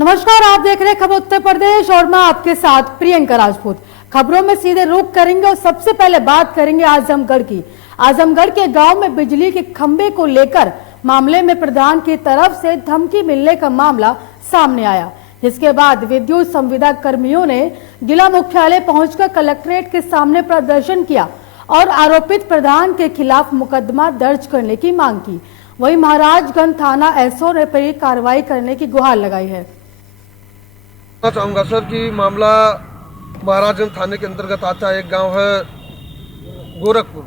नमस्कार, आप देख रहे हैं खबर उत्तर प्रदेश और मैं आपके साथ प्रियंका राजपूत। खबरों में सीधे रुख करेंगे और सबसे पहले बात करेंगे आजमगढ़ की। आजमगढ़ के गांव में बिजली के खंभे को लेकर मामले में प्रधान की तरफ से धमकी मिलने का मामला सामने आया, जिसके बाद विद्युत संविदा कर्मियों ने जिला मुख्यालय पहुंचकर कलेक्ट्रेट के सामने प्रदर्शन किया और आरोपित प्रधान के खिलाफ मुकदमा दर्ज करने की मांग की। वहीं महाराजगंज थाना एसओ ने पर कार्रवाई करने की गुहार लगाई है। चाहूँगा सर कि मामला महाराजगंज थाने के अंतर्गत आता है। एक गांव है गोरखपुर,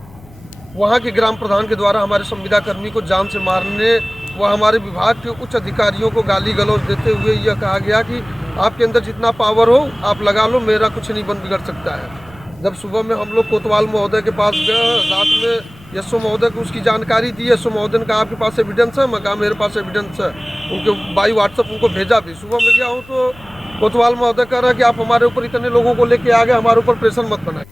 वहां के ग्राम प्रधान के द्वारा हमारे संविदा कर्मी को जान से मारने व हमारे विभाग के उच्च अधिकारियों को गाली गलौज देते हुए यह कहा गया कि आपके अंदर जितना पावर हो आप लगा लो, मेरा कुछ नहीं बन बिगड़ सकता है। जब सुबह में हम लोग कोतवाल महोदय के पास गए, रात में एसओ महोदय को उसकी जानकारी दी। एसओ महोदय ने कहा आपके पास एविडेंस है? मैं कहा मेरे पास एविडेंस है। उनके बाई व्हाट्सएप उनको भेजा भी। सुबह में गया हूँ तो कोतवाल महोदय कह रहा है कि आप हमारे ऊपर इतने लोगों को लेके आ गए, हमारे ऊपर प्रेशर मत बनाए।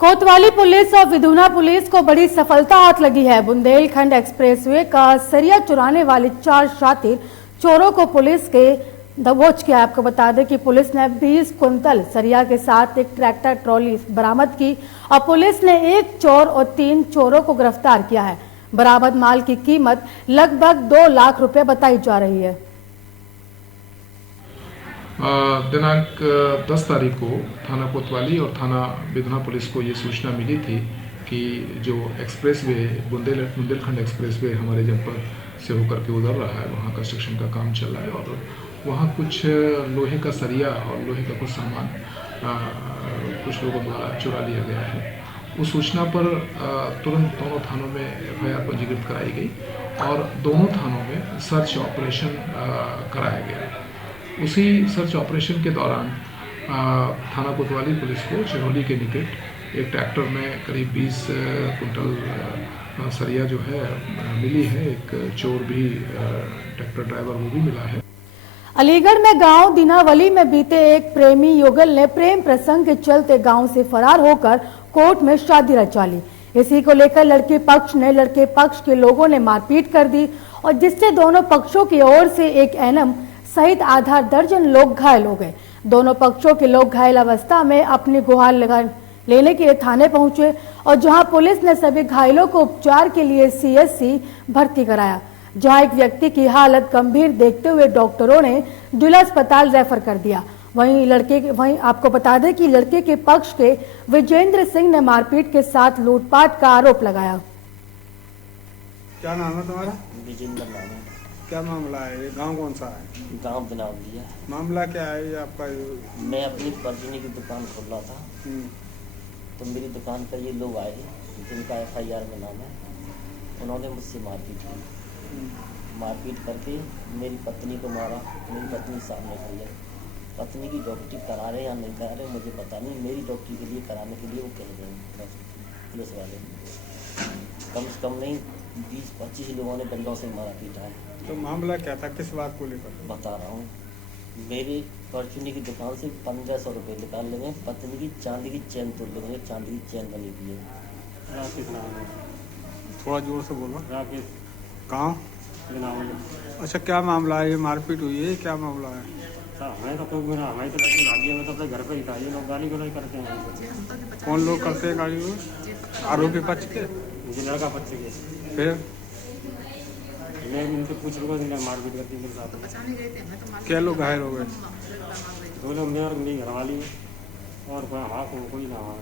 कोतवाली पुलिस और विधुना पुलिस को बड़ी सफलता हाथ लगी है। बुंदेलखंड एक्सप्रेसवे का सरिया चुराने वाले 4 शातिर चोरों को पुलिस के दबोच किया। आपको बता दें कि पुलिस ने 20 कुंतल सरिया के साथ एक ट्रैक्टर ट्रॉली बरामद की और पुलिस ने 1 चोर और 3 चोरों को गिरफ्तार किया है। बरामद माल की कीमत लगभग 2 लाख रुपए बताई जा रही है। दिनांक 10 तारीख को थाना कोतवाली और थाना विधुना पुलिस को ये सूचना मिली थी कि जो एक्सप्रेसवे बुंदेलखंड एक्सप्रेसवे हमारे जनपद से होकर के उधर रहा है, वहाँ कंस्ट्रक्शन का काम चल रहा है और वहाँ कुछ लोहे का सरिया और लोहे का कुछ सामान कुछ लोगों द्वारा चुरा लिया गया है। उस सूचना पर तुरंत दोनों थानों में एफआईआर पंजीकृत कराई गई और दोनों थानों में सर्च ऑपरेशन कराया गया। उसी सर्च ऑपरेशन के दौरान थाना कोतवाली पुलिस को चिरौली के निकट एक ट्रैक्टर में करीब 20 कुंटल सरिया जो है मिली है। एक चोर भी ट्रैक्टर ड्राइवर वो भी मिला है। अलीगढ़ में गांव दिनावली में बीते एक प्रेमी युगल ने प्रेम प्रसंग के चलते गांव से फरार होकर कोर्ट में शादी रचा ली। इसी को लेकर लड़के पक्ष के लोगों ने मारपीट कर दी और जिससे दोनों पक्षों की ओर से एक एनम सहित आधा दर्जन लोग घायल हो गए। दोनों पक्षों के लोग घायल अवस्था में अपनी गुहार लगा लेने के लिए थाने पहुंचे और जहां पुलिस ने सभी घायलों को उपचार के लिए सीएचसी भर्ती कराया, जहां एक व्यक्ति की हालत गंभीर देखते हुए डॉक्टरों ने जिला अस्पताल रेफर कर दिया। वहीं आपको बता दें कि लड़के के पक्ष के विजेंद्र सिंह ने मारपीट के साथ लूटपाट का आरोप लगाया। क्या नाम है तुम्हारा? विजेंद्र नाम है। क्या मामला है? ये गांव कौन सा है? गांव दिनावली है। मामला क्या है ये आपका? मैं अपनी परचूनी की दुकान खोल रहा था तो मेरी दुकान पर ये लोग आए जिनका एफआईआर में नाम है। उन्होंने मुझसे मारपीट की। मारपीट करके मेरी पत्नी को मारा। मेरी पत्नी सामने खड़ी है। पत्नी की डॉक्टरी करा रहे या नहीं करा रहे मुझे पता नहीं। मेरी डॉक्टरी के लिए कराने के लिए वो कह रहे हैं पुलिस वाले। कम से कम नहीं 20-25 लोगों ने डंडों से मारा पीटा है। तो मामला क्या था, किस बात को लेकर? बता रहा हूँ। मेरी परचूनी की दुकान से 1500 रुपये निकाल लेंगे। पत्नी की चांदी की चैन तोड़ लेंगे। चांदी की चैन बनी हुई है। राकेश नाम है। थोड़ा जोर से बोलो। राकेश। गाँव दिनावली। अच्छा, क्या मामला है? ये मारपीट हुई है, क्या मामला है? हमें तो कोई हमारी तो लड़की भागी है। मैं तो अपने घर पर ही था। ये लोग गाली गलौज करते हैं। कौन लोग करते हैं गाड़ी को? आरोपी पक्ष के? मुझे लड़का पक्ष के। फिर मैं इनसे पूछ लूँगा, मारपीट करती मेरे साथ। क्या लोग घायल हो गए? 2 लोग मेरे और मेरी घरवाली और कोई ना हाँ।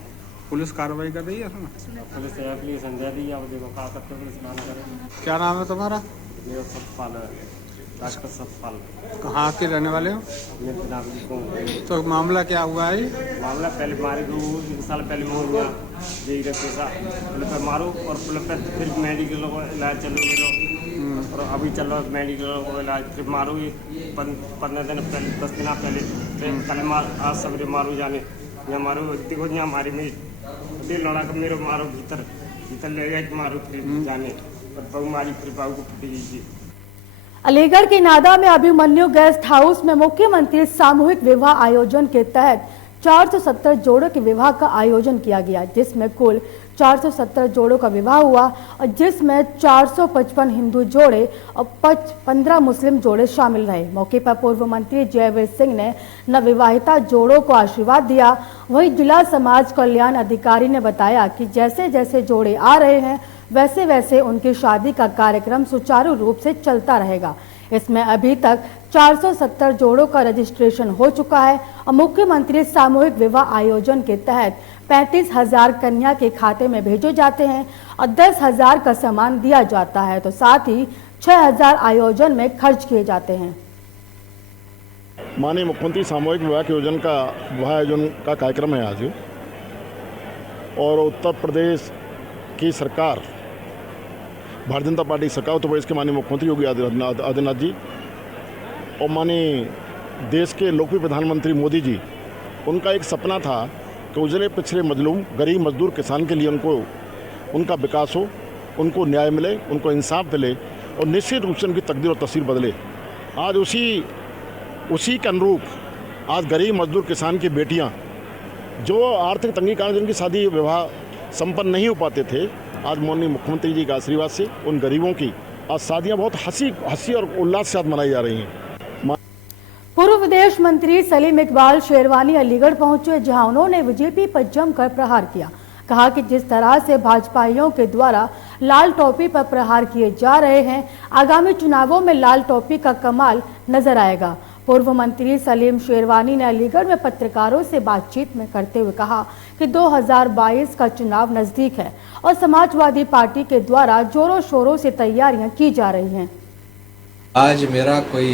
पुलिस कार्रवाई कर रही है इसमें? पुलिस एप्लीकेशन दे दी। अब देखो क्या करते पुलिस माना करें। क्या नाम है तुम्हारा? मेरा सतपाल है, राजपत सतपाल। कहाँ के रहने वाले हो? मैं दिनावली को। तो मामला क्या हुआ है? मामला पहले मारे 2 साल पहले मैं हुआ यही पैसा पुलिस पर मारो और पुलिस पर फिर मेडिकल को इलाज चलो मेरा और अभी चल रहा मेडिकल को इलाज। फिर मारो ये 15 दिन पहले 10 दिन पहले फिर कल मार आज सवेरे मारो जाने यहाँ मारो। देखो यहाँ मारी मेरी लड़ा कर मेरे मारो भीतर ले गया मारो फिर जाने और बहू मारी। फिर बहू को फटी गई। अलीगढ़ के नादा में अभिमन्यु गेस्ट हाउस में मुख्यमंत्री सामूहिक विवाह आयोजन के तहत 470 जोड़ों के विवाह का आयोजन किया गया, जिसमें कुल 470 जोड़ों का विवाह हुआ और जिसमें 455 हिंदू जोड़े और 15 मुस्लिम जोड़े शामिल रहे। मौके पर पूर्व मंत्री जयवीर सिंह ने नवविवाहिता जोड़ों को आशीर्वाद दिया। वहीं जिला समाज कल्याण अधिकारी ने बताया कि जैसे जैसे जोड़े आ रहे हैं वैसे वैसे उनकी शादी का कार्यक्रम सुचारू रूप से चलता रहेगा। इसमें अभी तक 470 जोड़ों का रजिस्ट्रेशन हो चुका है और मुख्यमंत्री सामूहिक विवाह आयोजन के तहत 35,000 कन्या के खाते में भेजे जाते हैं और 10,000 का सामान दिया जाता है, तो साथ ही 6,000 आयोजन में खर्च किए जाते हैं। माननीय मुख्यमंत्री सामूहिक विवाह आयोजन का कार्यक्रम है आज, और उत्तर प्रदेश की सरकार, भारतीय जनता पार्टी की सरकार, उत्तर प्रदेश के माननीय मुख्यमंत्री योगी आदित्यनाथ जी और माननीय देश के लोकप्रिय प्रधानमंत्री मोदी जी, उनका एक सपना था कि उजले पिछड़े मजलूम गरीब मजदूर किसान के लिए उनका विकास हो, उनको न्याय मिले, उनको इंसाफ मिले और निश्चित रूप से उनकी तकदीर और तस्वीर बदले। आज उसी के अनुरूप आज गरीब मजदूर किसान की बेटियां जो आर्थिक तंगी कारण जिनकी शादी विवाह संपन्न नहीं हो पाते थे, आज माननीय मुख्यमंत्री जी के आशीर्वाद से उन गरीबों की आज शादियां बहुत हंसी और उल्लास के साथ मनाई जा रही हैं। पूर्व विदेश मंत्री सलीम इकबाल शेरवानी अलीगढ़ पहुंचे, जहां उन्होंने बीजेपी पर जमकर प्रहार किया। कहा कि जिस तरह से भाजपाइयों के द्वारा लाल टोपी पर प्रहार किए जा रहे हैं, आगामी चुनावों में लाल टोपी का कमाल नजर आएगा। पूर्व मंत्री सलीम शेरवानी ने अलीगढ़ में पत्रकारों से बातचीत में करते हुए कहा कि 2022 का चुनाव नजदीक है और समाजवादी पार्टी के द्वारा जोरों शोरों से तैयारियां की जा रही हैं। आज मेरा कोई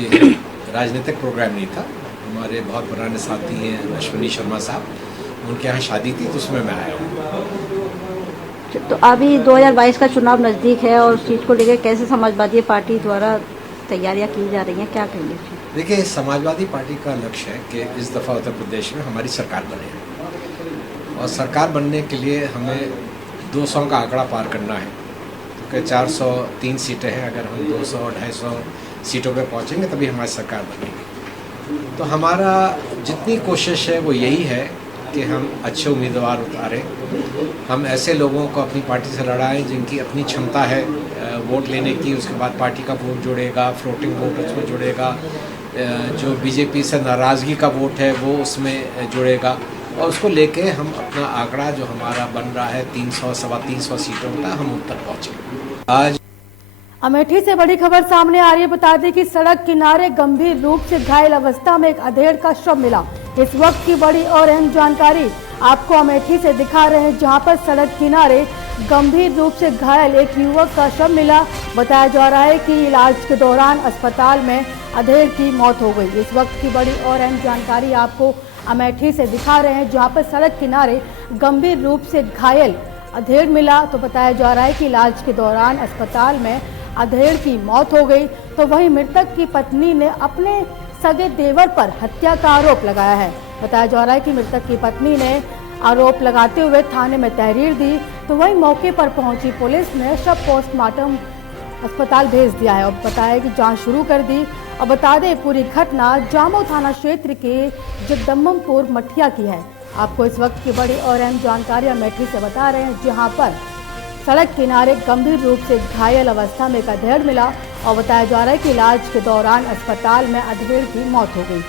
राजनीतिक प्रोग्राम नहीं था। हमारे बहुत पुराने साथी हैं अश्विनी शर्मा साहब, उनके यहाँ शादी थी तो उसमें मैं आया हूँ। तो अभी 2022 का चुनाव नज़दीक है और सीट को लेकर कैसे समाजवादी पार्टी द्वारा तैयारियां की जा रही हैं, क्या कहेंगे? देखिए, समाजवादी पार्टी का लक्ष्य है कि इस दफ़ा उत्तर प्रदेश में हमारी सरकार बने और सरकार बनने के लिए हमें 200 का आंकड़ा पार करना है, क्योंकि 403 सीटें हैं। अगर हम 200-250 सीटों पे पहुंचेंगे तभी हमारी सरकार बनेगी। तो हमारा जितनी कोशिश है वो यही है कि हम अच्छे उम्मीदवार उतारें, हम ऐसे लोगों को अपनी पार्टी से लड़ाएं जिनकी अपनी क्षमता है वोट लेने की। उसके बाद पार्टी का वोट जुड़ेगा, फ्लोटिंग वोट उसमें जुड़ेगा, जो बीजेपी से नाराज़गी का वोट है वो उसमें जुड़ेगा, और उसको लेके हम अपना आंकड़ा जो हमारा बन रहा है 300-325 सीटों का, हम उन तक पहुँचेंगे। आज अमेठी से बड़ी खबर सामने आ रही है। बता दें कि सड़क किनारे गंभीर रूप से घायल अवस्था में एक अधेड़ का शव मिला। इस वक्त की बड़ी और अहम जानकारी आपको अमेठी से दिखा रहे हैं, जहां पर सड़क किनारे गंभीर रूप से घायल एक युवक का शव मिला। बताया जा रहा है कि इलाज के दौरान अस्पताल में अधेड़ की मौत हो गई। इस वक्त की बड़ी और अहम जानकारी आपको अमेठी से दिखा रहे हैं, जहाँ पर सड़क किनारे गंभीर रूप से घायल अधेड़ मिला। तो बताया जा रहा है कि इलाज के दौरान अस्पताल में अधेड़ की मौत हो गई। तो वहीं मृतक की पत्नी ने अपने सगे देवर पर हत्या का आरोप लगाया है। बताया जा रहा है कि मृतक की पत्नी ने आरोप लगाते हुए थाने में तहरीर दी। तो वहीं मौके पर पहुंची पुलिस ने शव पोस्टमार्टम अस्पताल भेज दिया है और बताया कि जांच शुरू कर दी। और बता दें, पूरी घटना जामो थाना क्षेत्र के जगदम्बपुर मठिया की है। आपको इस वक्त की बड़ी और अहम जानकारी अमेठी से बता रहे हैं, जहां पर सड़क किनारे गंभीर रूप से घायल अवस्था में एक अधेड़ मिला और बताया जा रहा है कि इलाज के दौरान अस्पताल में अधेड़ की मौत हो गई।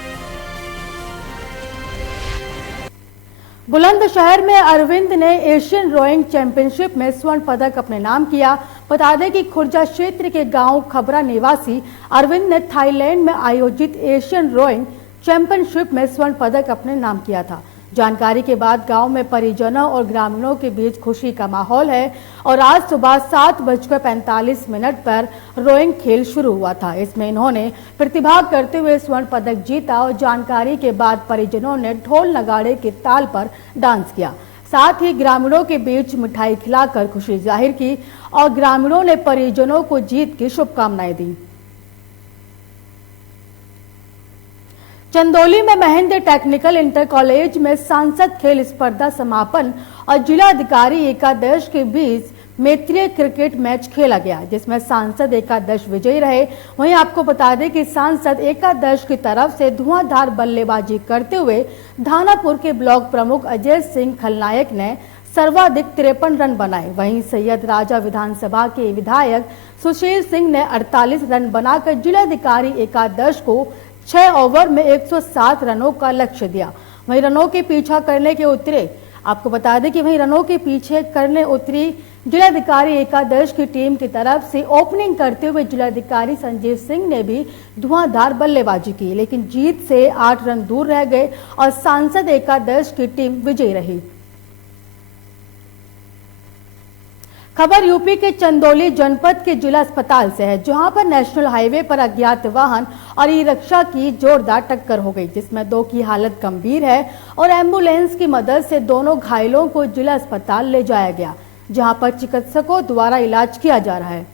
बुलंदशहर में अरविंद ने एशियन रोइंग चैंपियनशिप में स्वर्ण पदक अपने नाम किया। बता दें कि खुर्जा क्षेत्र के गांव खबरा निवासी अरविंद ने थाईलैंड में आयोजित एशियन रोइंग चैंपियनशिप में स्वर्ण पदक अपने नाम किया था। जानकारी के बाद गांव में परिजनों और ग्रामीणों के बीच खुशी का माहौल है और आज सुबह 7:45 पर रोइंग खेल शुरू हुआ था। इसमें इन्होंने प्रतिभाग करते हुए स्वर्ण पदक जीता और जानकारी के बाद परिजनों ने ढोल नगाड़े के ताल पर डांस किया। साथ ही ग्रामीणों के बीच मिठाई खिलाकर खुशी जाहिर की और ग्रामीणों ने परिजनों को जीत की शुभकामनाएं दी। चंदौली में महेंद्र टेक्निकल इंटर कॉलेज में सांसद खेल स्पर्धा समापन और जिलाधिकारी एकादश के बीच मैत्रीय क्रिकेट मैच खेला गया, जिसमें सांसद एकादश विजयी रहे। वहीं आपको बता दें कि सांसद एकादश की तरफ से धुआंधार बल्लेबाजी करते हुए धानापुर के ब्लॉक प्रमुख अजय सिंह खलनायक ने सर्वाधिक 53 रन बनाए। वहीं सैयद राजा विधानसभा के विधायक सुशील सिंह ने 48 रन बनाकर जिलाधिकारी एकादश को 6 ओवर में 107 रनों का लक्ष्य दिया। वहीं रनों के पीछा करने के उतरे आपको बता दें कि वहीं रनों के पीछे करने उतरी जिलाधिकारी एकादश की टीम की तरफ से ओपनिंग करते हुए जिलाधिकारी संजीव सिंह ने भी धुआंधार बल्लेबाजी की, लेकिन जीत से 8 रन दूर रह गए और सांसद एकादश की टीम विजयी रही। खबर यूपी के चंदौली जनपद के जिला अस्पताल से है, जहां पर नेशनल हाईवे पर अज्ञात वाहन और ई रिक्शा की जोरदार टक्कर हो गई, जिसमें 2 की हालत गंभीर है और एम्बुलेंस की मदद से दोनों घायलों को जिला अस्पताल ले जाया गया, जहां पर चिकित्सकों द्वारा इलाज किया जा रहा है।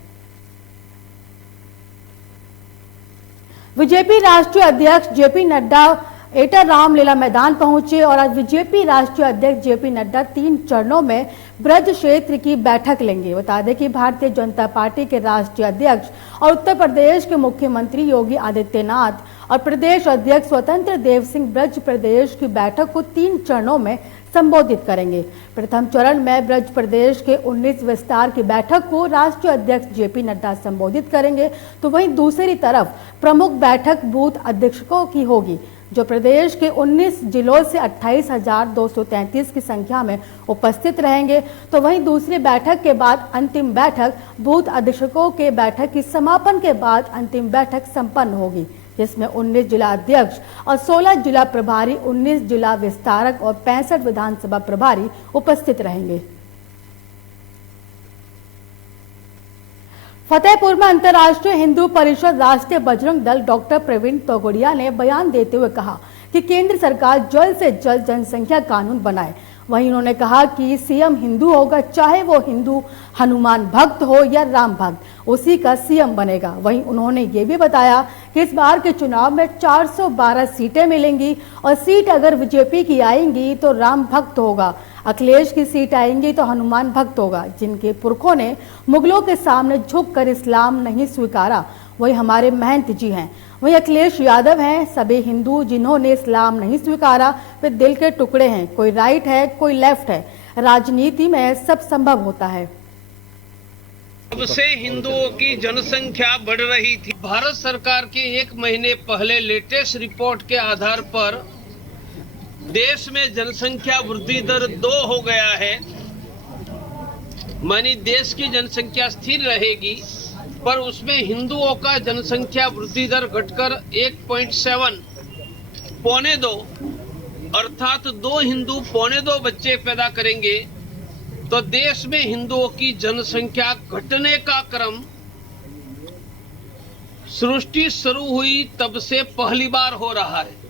बीजेपी राष्ट्रीय अध्यक्ष जेपी नड्डा एटा रामलीला मैदान पहुंचे और आज बीजेपी राष्ट्रीय अध्यक्ष जेपी नड्डा 3 चरणों में ब्रज क्षेत्र की बैठक लेंगे। बता दें कि भारतीय जनता पार्टी के राष्ट्रीय अध्यक्ष और उत्तर प्रदेश के मुख्यमंत्री योगी आदित्यनाथ और प्रदेश अध्यक्ष स्वतंत्र देव सिंह ब्रज प्रदेश की बैठक को 3 चरणों में संबोधित करेंगे। प्रथम चरण में ब्रज प्रदेश के 19 विस्तार की बैठक को राष्ट्रीय अध्यक्ष जेपी नड्डा संबोधित करेंगे, तो वहीं दूसरी तरफ प्रमुख बैठक बूथ अध्यक्षों की होगी, जो प्रदेश के 19 जिलों से 28,233 की संख्या में उपस्थित रहेंगे। तो वहीं दूसरी बैठक के बाद अंतिम बैठक बूथ अधीक्षकों के बैठक की समापन के बाद अंतिम बैठक संपन्न होगी, जिसमें 19 जिला अध्यक्ष और 16 जिला प्रभारी, 19 जिला विस्तारक और 65 विधानसभा प्रभारी उपस्थित रहेंगे। फतेहपुर में अंतर्राष्ट्रीय हिंदू परिषद राष्ट्रीय बजरंग दल डॉक्टर प्रवीण तोगड़िया ने बयान देते हुए कहा कि केंद्र सरकार जल्द से जल्द जनसंख्या कानून बनाए। वहीं उन्होंने कहा कि सीएम हिंदू होगा, चाहे वो हिंदू हनुमान भक्त हो या राम भक्त, उसी का सीएम बनेगा। वहीं उन्होंने ये भी बताया कि इस बार के चुनाव में 412 सीटें मिलेंगी और सीट अगर बीजेपी की आएंगी तो राम भक्त होगा, अखिलेश की सीट आएंगी तो हनुमान भक्त होगा। जिनके पुरखों ने मुगलों के सामने झुककर इस्लाम नहीं स्वीकारा, वही हमारे महंत जी हैं। वहीं अखिलेश यादव हैं, सभी हिंदू जिन्होंने इस्लाम नहीं स्वीकारा वे दिल के टुकड़े हैं। कोई राइट है, कोई लेफ्ट है, राजनीति में सब संभव होता है। अब से हिंदुओं की जनसंख्या बढ़ रही थी। भारत सरकार के 1 महीने पहले लेटेस्ट रिपोर्ट के आधार पर देश में जनसंख्या वृद्धि दर 2 हो गया है, मानी देश की जनसंख्या स्थिर रहेगी, पर उसमें हिंदुओं का जनसंख्या वृद्धि दर घटकर 1.7 पौने 2 अर्थात 2 हिंदू पौने 2 बच्चे पैदा करेंगे तो देश में हिंदुओं की जनसंख्या घटने का क्रम सृष्टि शुरू हुई तब से पहली बार हो रहा है।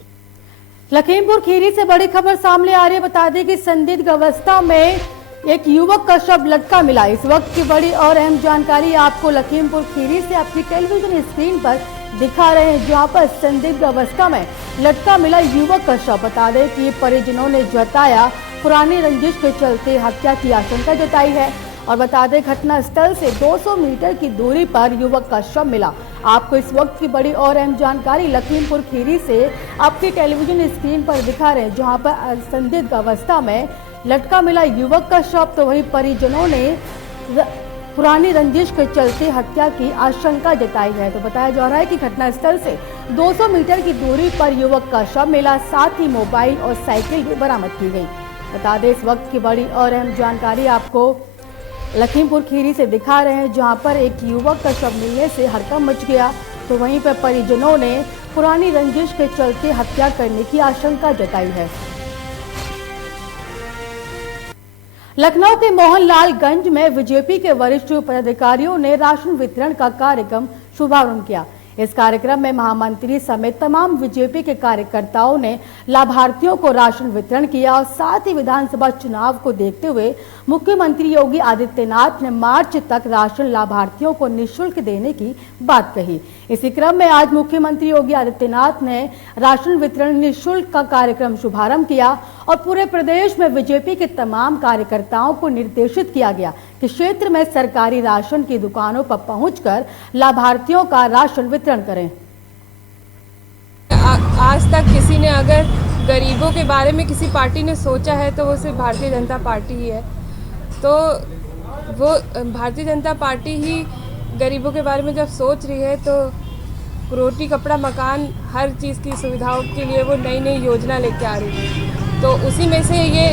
लखीमपुर खीरी से बड़ी खबर सामने आ रही है। बता दें कि संदिग्ध अवस्था में एक युवक का शव लटका मिला। इस वक्त की बड़ी और अहम जानकारी आपको लखीमपुर खीरी से आपकी टेलीविजन स्क्रीन पर दिखा रहे हैं, जहां पर संदिग्ध अवस्था में लटका मिला युवक का शव। बता दें कि परिजनों ने जताया पुरानी रंजिश के चलते हत्या की आशंका जताई है और बता दें घटना स्थल से 200 मीटर की दूरी पर युवक का शव मिला। आपको इस वक्त की बड़ी और अहम जानकारी लखीमपुर खीरी से आपकी टेलीविजन स्क्रीन पर दिखा रहे हैं, जहां पर संदिग्ध अवस्था में लटका मिला युवक का शव। तो वहीं परिजनों ने पुरानी रंजिश के चलते हत्या की आशंका जताई है। तो बताया जा रहा है कि घटनास्थल से 200 मीटर की दूरी पर युवक का शव मिला, साथ ही मोबाइल और साइकिल भी बरामद की गई। बता दें इस वक्त की बड़ी और अहम जानकारी आपको लखीमपुर खीरी से दिखा रहे हैं, जहां पर एक युवक का शव मिलने से हड़कंप मच गया। तो वहीं पर परिजनों ने पुरानी रंजिश के चलते हत्या करने की आशंका जताई है। लखनऊ के मोहनलालगंज में बीजेपी के वरिष्ठ पदाधिकारियों ने राशन वितरण का कार्यक्रम शुभारंभ किया। इस कार्यक्रम में महामंत्री समेत तमाम बीजेपी के कार्यकर्ताओं ने लाभार्थियों को राशन वितरण किया और साथ ही विधानसभा चुनाव को देखते हुए मुख्यमंत्री योगी आदित्यनाथ ने मार्च तक राशन लाभार्थियों को निःशुल्क देने की बात कही। इसी क्रम में आज मुख्यमंत्री योगी आदित्यनाथ ने राशन वितरण निःशुल्क का कार्यक्रम शुभारंभ किया और पूरे प्रदेश में बीजेपी के तमाम कार्यकर्ताओं को निर्देशित किया गया कि क्षेत्र में सरकारी राशन की दुकानों पर पहुंचकर लाभार्थियों का राशन वितरण करें। आज तक किसी ने अगर गरीबों के बारे में किसी पार्टी ने सोचा है तो वो सिर्फ भारतीय जनता पार्टी ही है। तो वो भारतीय जनता पार्टी ही गरीबों के बारे में जब सोच रही है तो रोटी कपड़ा मकान हर चीज़ की सुविधाओं के लिए वो नई नई योजना लेके आ रही है। तो उसी में से ये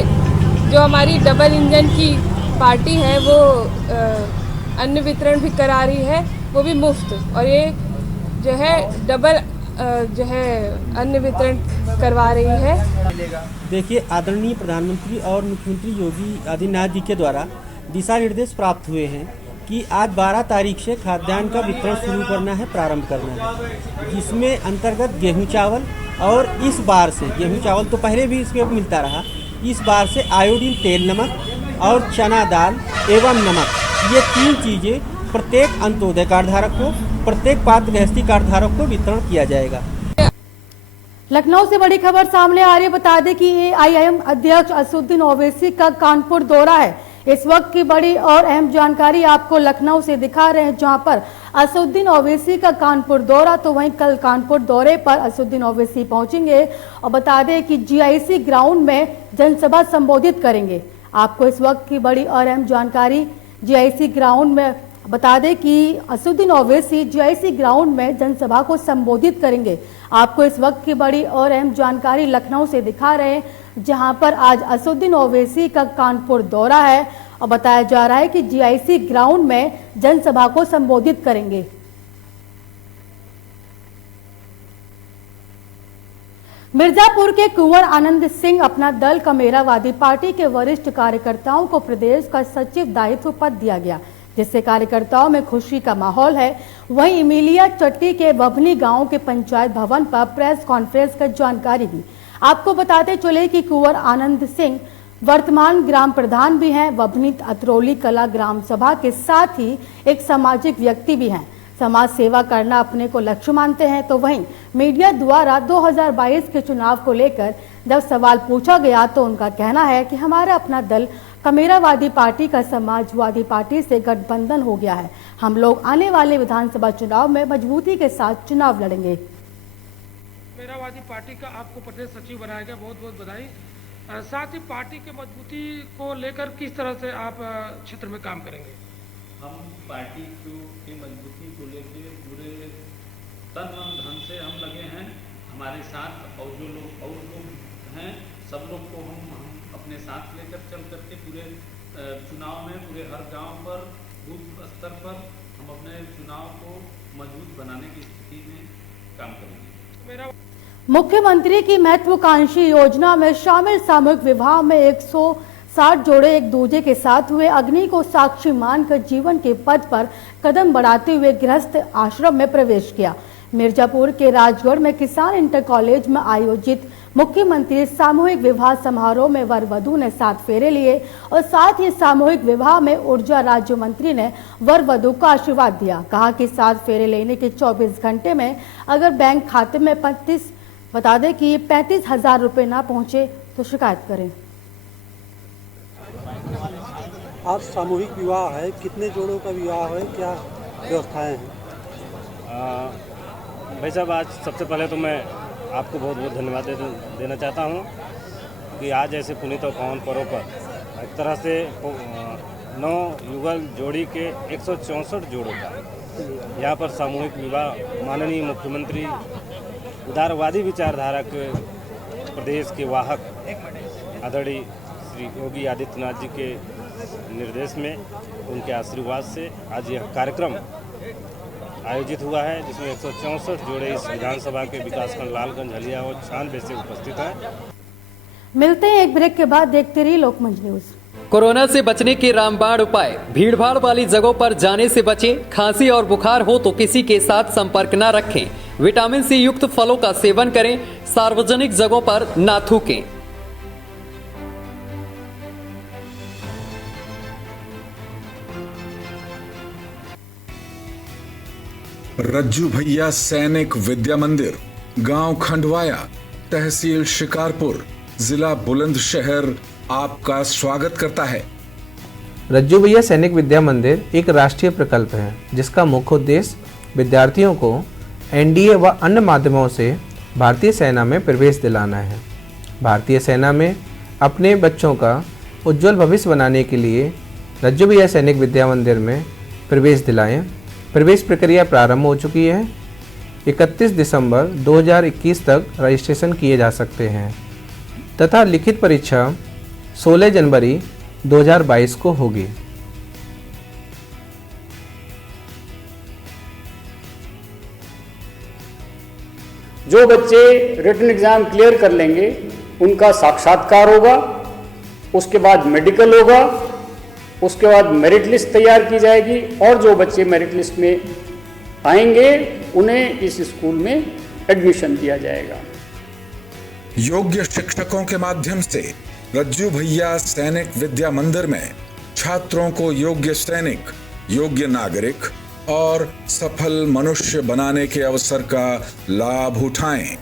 जो हमारी डबल इंजन की पार्टी है वो अन्न वितरण भी करा रही है, वो भी मुफ्त। और ये जो है डबल जो है अन्न वितरण करवा रही है। देखिए, आदरणीय प्रधानमंत्री और मुख्यमंत्री योगी आदित्यनाथ जी के द्वारा दिशा निर्देश प्राप्त हुए हैं कि आज 12 तारीख से खाद्यान्न का वितरण शुरू करना है, प्रारंभ करना है, जिसमें अंतर्गत गेहूं चावल और इस बार से गेहूं चावल तो पहले भी इसमें मिलता रहा, इस बार से आयोडीन तेल नमक और चना दाल एवं नमक, ये 3 चीज़ें प्रत्येक अंत्योदय कार्ड धारक को, प्रत्येक पात्र गृहस्थी कार्ड धारक को वितरण किया जाएगा। लखनऊ से बड़ी खबर सामने आ रही है। बता दें कि AIIM अध्यक्ष असदुद्दीन ओवैसी का कानपुर दौरा है। इस वक्त की बड़ी और अहम जानकारी आपको लखनऊ से दिखा रहे हैं, जहां पर असदुद्दीन ओवैसी का कानपुर दौरा। तो वहीं कल कानपुर दौरे पर असदुद्दीन ओवैसी पहुंचेंगे और बता दें कि GIC ग्राउंड में जनसभा संबोधित करेंगे। आपको इस वक्त की बड़ी और अहम जानकारी GIC ग्राउंड में बता दें कि असदुद्दीन ओवैसी GIC ग्राउंड में जनसभा को संबोधित करेंगे। आपको इस वक्त की बड़ी और अहम जानकारी लखनऊ से दिखा रहे हैं, जहां पर आज असदुद्दीन ओवैसी का कानपुर दौरा है और बताया जा रहा है कि GIC ग्राउंड में जनसभा को संबोधित करेंगे। मिर्जापुर के कुंवर आनंद सिंह अपना दल कमेरावादी पार्टी के वरिष्ठ कार्यकर्ताओं को प्रदेश का सचिव दायित्व पद दिया गया, जिससे कार्यकर्ताओं में खुशी का माहौल है। वहीं इमिलिया चट्टी के वभनी गांव के पंचायत भवन पर प्रेस कॉन्फ्रेंस कर जानकारी दी। आपको बताते चले कि कुंवर आनंद सिंह वर्तमान ग्राम प्रधान भी हैं, वभनी अतरौली कला ग्राम सभा के साथ ही एक सामाजिक व्यक्ति भी हैं। समाज सेवा करना अपने को लक्ष्य मानते हैं। तो वहीं मीडिया द्वारा 2022 के चुनाव को लेकर जब सवाल पूछा गया तो उनका कहना है कि हमारा अपना दल कमेरावादी पार्टी का समाजवादी पार्टी से गठबंधन हो गया है। हम लोग आने वाले विधानसभा चुनाव में मजबूती के साथ चुनाव लड़ेंगे। कमेरावादी पार्टी का आपको प्रदेश सचिव बनाया गया, बहुत बहुत बधाई। साथ ही पार्टी के मजबूती को लेकर किस तरह से आप क्षेत्र में काम करेंगे? हम पार्टी की मजबूती को लेकर पूरे तन मन धन से हम लगे हैं। हमारे साथ और जो लोग हैं सब लोग को हम अपने साथ लेकर चल करके पूरे चुनाव में पूरे हर गांव पर बूथ स्तर पर हम अपने चुनाव को मजबूत बनाने की स्थिति में काम करेंगे। मुख्यमंत्री की महत्वाकांक्षी योजना में शामिल सामूहिक विवाह में 160 जोड़े एक दूजे के साथ हुए। अग्नि को साक्षी मानकर जीवन के पथ पर कदम बढ़ाते हुए गृहस्थ आश्रम में प्रवेश किया। मिर्जापुर के राजगढ़ में किसान इंटर कॉलेज में आयोजित मुख्यमंत्री सामूहिक विवाह समारोह में वर वधू ने 7 फेरे लिए और साथ ही सामूहिक विवाह में ऊर्जा राज्य मंत्री ने वर वधू को आशीर्वाद दिया। कहा कि 7 फेरे लेने के 24 घंटे में अगर बैंक खाते में 35,000 रुपए ना पहुंचे तो शिकायत करें। आज सामूहिक विवाह है, कितने जोड़ों का विवाह है, क्या व्यवस्थाएं हैं? भाई साहब, आज सबसे पहले तो मैं आपको बहुत बहुत धन्यवाद देना चाहता हूं कि आज ऐसे पुनीत और पावन पर्व पर एक तरह से 9 युगल जोड़ी के 164 जोड़ों का यहाँ पर सामूहिक विवाह माननीय मुख्यमंत्री उदारवादी विचारधारा के प्रदेश के वाहक आदरणीय श्री योगी आदित्यनाथ जी के निर्देश में, उनके आशीर्वाद से आज यह कार्यक्रम आयोजित हुआ है, जिसमें 164 जोड़े इस विधानसभा के विकासखंड लालगंज, हलिया और छानबे से उपस्थित हैं। मिलते हैं एक ब्रेक के बाद, देखते रहिए लोकमंच न्यूज। कोरोना से बचने के रामबाण उपाय। भीड़ भाड़ वाली जगहों पर जाने से बचें। खांसी और बुखार हो तो किसी के साथ संपर्क न रखें। विटामिन सी युक्त फलों का सेवन करें। सार्वजनिक जगहों पर न थूकें। रज्जू भैया सैनिक विद्या मंदिर, गांव खंडवाया, तहसील शिकारपुर, जिला बुलंदशहर आपका स्वागत करता है। रज्जू भैया सैनिक विद्या मंदिर एक राष्ट्रीय प्रकल्प है जिसका मुख्य उद्देश्य विद्यार्थियों को एनडीए व अन्य माध्यमों से भारतीय सेना में प्रवेश दिलाना है। भारतीय सेना में अपने बच्चों का उज्जवल भविष्य बनाने के लिए रज्जू भैया सैनिक विद्या मंदिर में प्रवेश दिलाएं। प्रवेश प्रक्रिया प्रारंभ हो चुकी है। 31 दिसंबर 2021 तक रजिस्ट्रेशन किए जा सकते हैं तथा लिखित परीक्षा 16 जनवरी 2022 को होगी। जो बच्चे रिटन एग्जाम क्लियर कर लेंगे उनका साक्षात्कार होगा, उसके बाद मेडिकल होगा, उसके बाद मेरिट लिस्ट तैयार की जाएगी और जो बच्चे मेरिट लिस्ट में आएंगे उन्हें इस स्कूल में एडमिशन दिया जाएगा। योग्य शिक्षकों के माध्यम से रज्जू भैया सैनिक विद्या मंदिर में छात्रों को योग्य सैनिक, योग्य नागरिक और सफल मनुष्य बनाने के अवसर का लाभ उठाएं।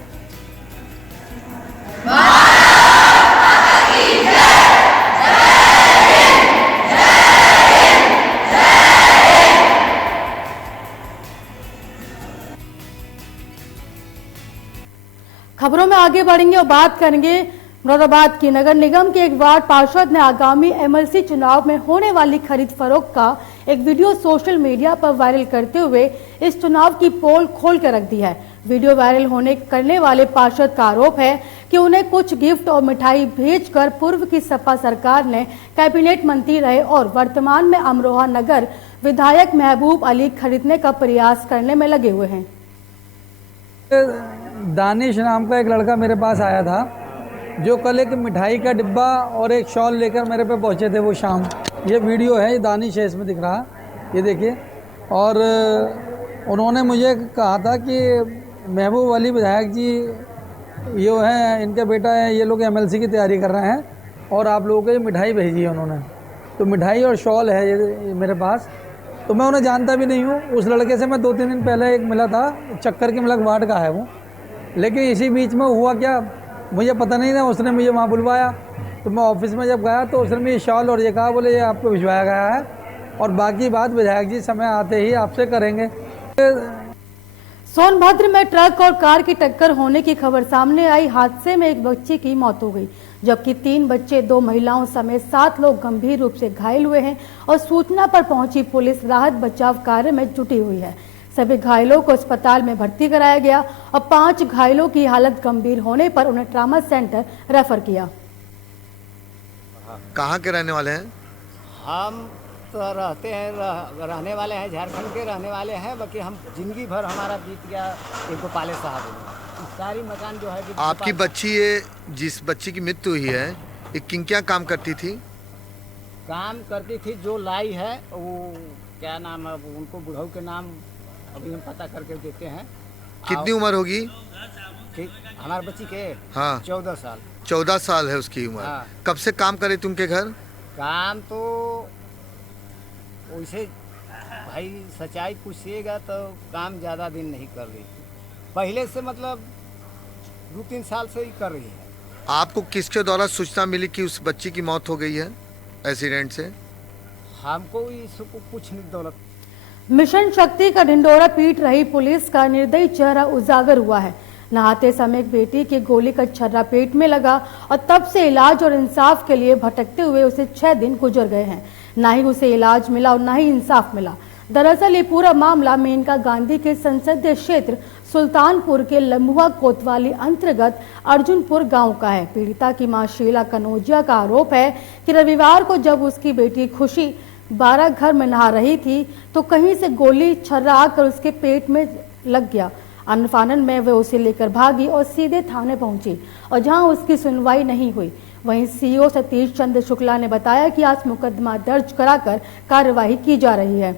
खबरों में आगे बढ़ेंगे और बात करेंगे मुरादाबाद की। नगर निगम के एक वार्ड पार्षद ने आगामी एमएलसी चुनाव में होने वाली खरीद फरोख्त का एक वीडियो सोशल मीडिया पर वायरल करते हुए इस चुनाव की पोल खोल कर रख दी है। वीडियो वायरल करने वाले पार्षद का आरोप है कि उन्हें कुछ गिफ्ट और मिठाई भेजकर पूर्व की सपा सरकार ने कैबिनेट मंत्री रहे और वर्तमान में अमरोहा नगर विधायक महबूब अली खरीदने का प्रयास करने में लगे हुए हैं। दानिश नाम का एक लड़का मेरे पास आया था जो कल एक मिठाई का डिब्बा और एक शॉल लेकर मेरे पे पहुंचे थे वो शाम। ये वीडियो है, ये दानिश है, इसमें दिख रहा, ये देखिए। और उन्होंने मुझे कहा था कि महबूब अली विधायक जी ये हैं, इनका बेटा है, ये लोग एमएलसी की तैयारी कर रहे हैं और आप लोगों को ये मिठाई भेजी है उन्होंने। तो मिठाई और शॉल है ये मेरे पास। तो मैं उन्हें जानता भी नहीं हूँ। उस लड़के से मैं 2-3 दिन पहले एक मिला था, चक्कर की मिलक वार्ड का है वो। लेकिन इसी बीच में हुआ क्या मुझे पता नहीं था, उसने मुझे वहाँ बुलवाया। तो मैं ऑफिस में जब गया तो उसने मुझे शॉल और ये कहा, बोले ये आपको भिजवाया गया है और बाकी बात विधायक जी समय आते ही आपसे करेंगे। सोनभद्र में ट्रक और कार की टक्कर होने की खबर सामने आई। हादसे में एक बच्चे की मौत हो गई जबकि 3 बच्चे, 2 महिलाओं समेत 7 लोग गंभीर रूप से घायल हुए हैं और सूचना पर पहुंची पुलिस राहत बचाव कार्य में जुटी हुई है। सभी घायलों को अस्पताल में भर्ती कराया गया और 5 घायलों की हालत गंभीर होने पर उन्हें ट्रामा सेंटर रेफर किया। कहाँ के रहने वाले हैं? हम तो रहने वाले हैं, झारखंड के रहने वाले हैं। बाकी हम जिंदगी भर हमारा बीत गया एक गोपाले साहब। सारी मकान जो है आपकी बच्ची, ये जिस बच्ची की मृत्यु हुई है, ये क्या काम करती थी? काम करती थी, जो लाई है वो क्या नाम है उनको, बुढ़ऊ के नाम अभी हम पता करके देते हैं। कितनी उम्र होगी हमारे बच्ची के? हाँ 14 साल। 14 साल है उसकी उम्र। हाँ। कब से काम करे तुमके घर? काम तो वैसे भाई सच्चाई पूछिएगा तो काम ज़्यादा दिन नहीं कर रही थी, पहले से मतलब 2-3 साल से ही कर रही है। आपको किसके द्वारा सूचना मिली कि उस बच्ची की मौत हो गई है एक्सीडेंट से? हमको इसको कुछ नहीं दौलत। मिशन शक्ति का ढिंडोरा पीट रही पुलिस का निर्दयी चेहरा उजागर हुआ है। नहाते समय बेटी की गोली का छर्रा पेट में लगा और तब से इलाज और इंसाफ के लिए भटकते हुए उसे 6 दिन गुजर गए हैं। ना ही उसे इलाज मिला और ना ही इंसाफ मिला। दरअसल ये पूरा मामला मेनका गांधी के संसदीय क्षेत्र सुल्तानपुर के लम्बुआ कोतवाली अंतर्गत अर्जुनपुर गांव का है। पीड़िता की मां शीला कनौजिया का आरोप है कि रविवार को जब उसकी बेटी खुशी 12 घर में नहा रही थी तो कहीं से गोली छर्रा आकर उसके पेट में लग गया। अनफानन में वह उसे लेकर भागी और सीधे थाने पहुंची और जहां उसकी सुनवाई नहीं हुई। वहीं सीओ सतीश चंद्र शुक्ला ने बताया कि आज मुकदमा दर्ज कराकर कार्यवाही की जा रही है।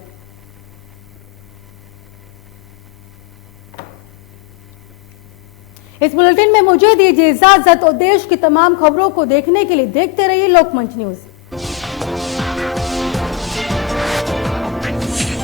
इस बुलेटिन में मुझे दीजिए इजाजत और देश की तमाम खबरों को देखने के लिए देखते रहिए लोकमंच न्यूज।